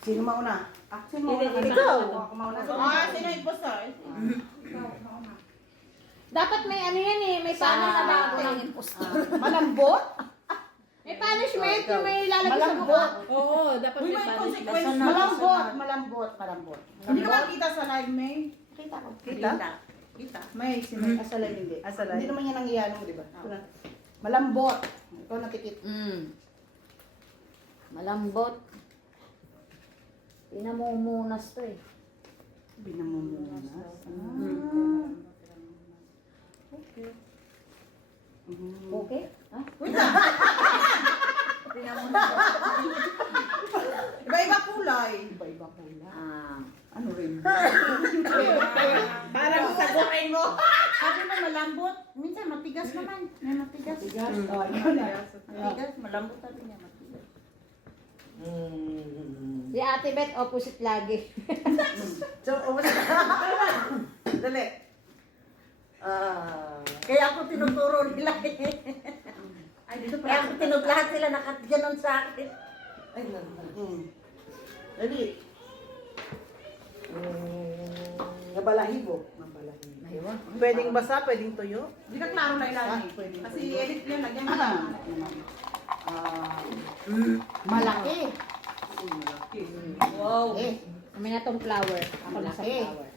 Sino mauna? Sino mauna? Ikaw. Ako mauna. Sino yung impostor? Ikaw, mauna. Dapat may ano yan eh, may paano na dati. Malambot? May punishment yung may lalagay sa mukha. Malambot. Oo, dapat Uy, may may punishment. consequence. Malambot. Hindi ka makita sa live, May? Kita ko. Kita? Kita. May, si May. Asalay hindi. Asalay. Hindi naman yan ang iyan mo, di ba? Ito na. Malambot. Ikaw nakikita. Malambot. Pinamumunas to eh. Binamumunas. Okay. Okay? Ha? Wait lang. Iba-iba kulay. Iba-iba pula. Ah. Ano rin? Parang sagutin mo. Sabi mo malambot. Minsan matigas naman. May matigas. Tigas. Oh, yun na. Matigas. Malambot sabi niya. Matigas. Si Ate Beth, opposite lagi. So, dali. Kaya ako tinuturo nila Ay, dito Kaya ako tinuturo lahat sila nakaganon sa akin. Ay, Dali. Nabalahibo. Nabalahibo. Pwedeng basa, pwedeng tuyo. Hindi ka klaro na ilalim. Pwede. Kasi edit yan. Lagyan mo Malaki. Wow. Kami na tong flower. Ako na sa Malaki. flower.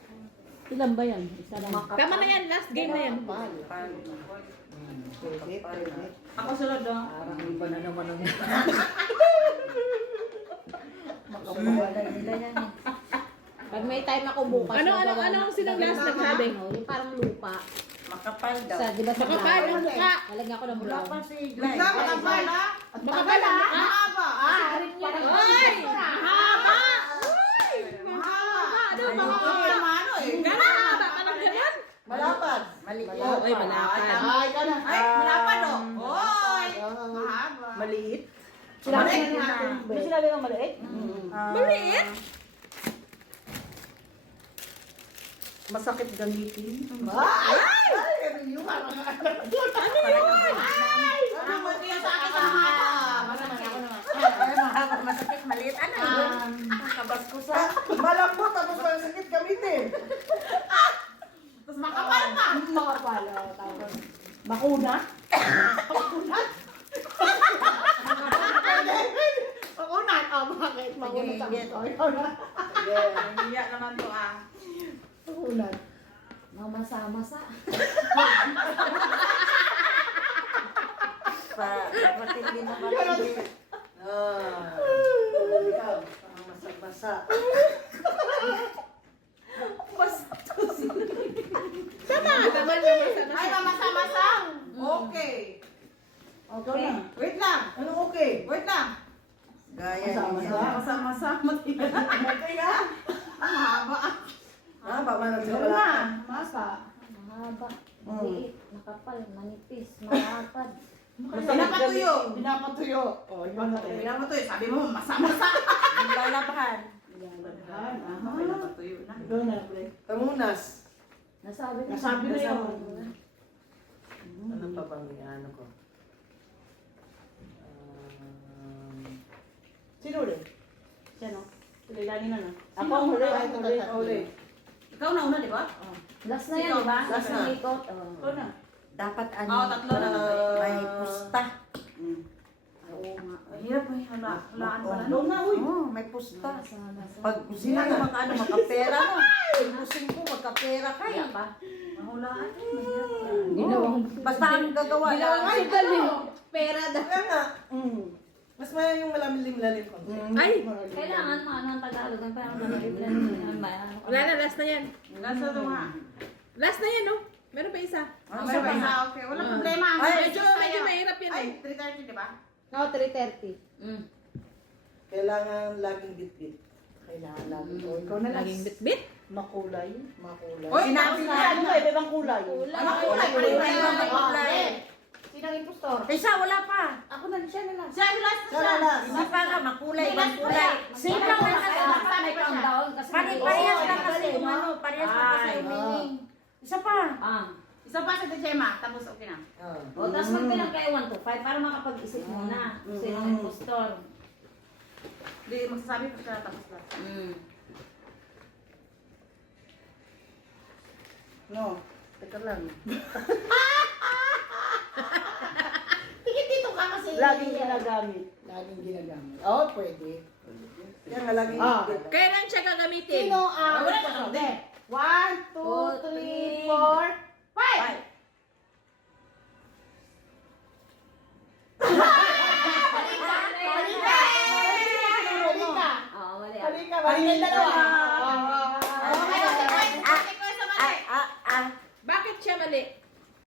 Ilan ba yan? Isa lang. Tama na yan, last game na yan. Pwede, pwede. Ako sunod do. Parang iba na naman ang Makabawalan nila yan eh. Pag may time ako bukas. Ano magawa ang na- sinang last gagawin ko nagsabi? ano, yung parang lupa. Makapal daw. Sa, di ba sa Makapal ang flower? mukha. Lalagyan ko ng brown. Wait lang, makapal ha? Makapal ang mukha. Mahaba. Rin yan. Ay! Mahaba! Mahaba. Ano, Ay, mahaba. ano eh. Gano'n mahaba? Parang gano'n? Malapad. Maliit. Ay, malapad. Ay, ka na. Ay, malapad oh. Oy! Mahaba. Maliit. Sinabi Maliit na na. natin. May sinabi ng maliit? Maliit? Masakit gamitin. Ay! Ano yun? Ano mo tiyo sa akin sa mahaba? Masakit. Masakit, maliit. Ano yun? Kabaskusa. Malambot tapos masakit gamitin. Tapos makapal pa. Makapal. Tawag. Makuna? Makunat? Makunat? Bakit? Makunat sa Iya naman to ah. Makunat. Mamasa-masa. Matindi na matindi. Ikaw, masag-basa. Tama na Ay, mamasa-masang. Okay. Ikaw na. Wait lang. Ano okay? Wait lang. Gaya Masa-masa. Masa-masa. Matiga. Ang haba. Ba man ang Wala na. Masa. Mahaba. Maliit. Makapal. Manipis. Malapad. Pinapatuyo. Pinapatuyo. Oh, iba na rin. Pinapatuyo. Sabi mo, masa-masa. Lalabahan. Yan. Pinapatuyo na. Ikaw na, pre. Kamunas. Nasabi na. Nasabi na yun. Ano pa bang ano ko? Sino ulit? Siya, no? Tulilani na, no? Sino? Ako ang huli. Ay, Ako huli. Ako huli. Ikaw na una, di ba? Last na yan, di ba? Last na. Ikot. Ikaw na. Dapat ano? Oo, tatlo na. May pusta. Oo nga. Ang hirap mo yung hulaan pa na. Doon na, uy. Oo, may pusta. Masa-masa. Pag sino yung ano, makapera mo. Pusing ko, magkapera ka Kaya eh. pa. Mahulaan. Mahirap yan. Ginawang. Basta ang gagawa Ginawang lang. galing. Pera daw. Kaya nga. Mas may yung malalim-lalim ko. Ay! Kailangan maano ang Tagalog. Ang parang Wala na, last na yan. Nasa ito nga. Last na yan, no? Meron pa isa. Isa pa isa, okay. Walang problema. Ay, medyo mahirap yan Ay, eh. 3:30, di ba? No, 3:30. Kailangan laging bit-bit. Kailangan laging. O, ikaw na lang. Laging bit-bit. Makulay. Makulay. Oy, Sinabi Sinabi na. ano ba? Ibang kulay. Ano kulay? Kulay. Sino ang impostor? Isa, wala pa. Ako na, siya na lang. Siya, last na Siya siya. na lang. Hindi pa nga, makulay, Hindi, ibang kulay. Sino Sino lang na nasa Basta may countdown kasi Parehas lang Oo, kasi yung no? ano, parehas lang kasi yung meaning. Isa pa. Ah. Isa pa sa Dechema, tapos okay na. O, tapos magbilang kayo 1 to 5 para makapag-isip muna. Sino ang impostor. Hindi, magsasabi ko siya tapos lang. No. Teka lang. Tingin dito ka kasi. Laging ginagamit. Laging ginagamit. Oo, pwede. Kaya nga lagi. Kailan siya gagamitin? Sino ang... Wala na, hindi. 1, 2, 3, 4, 5! Halika! Oo, mali. Halika, mali yung dalawa. Bakit siya mali?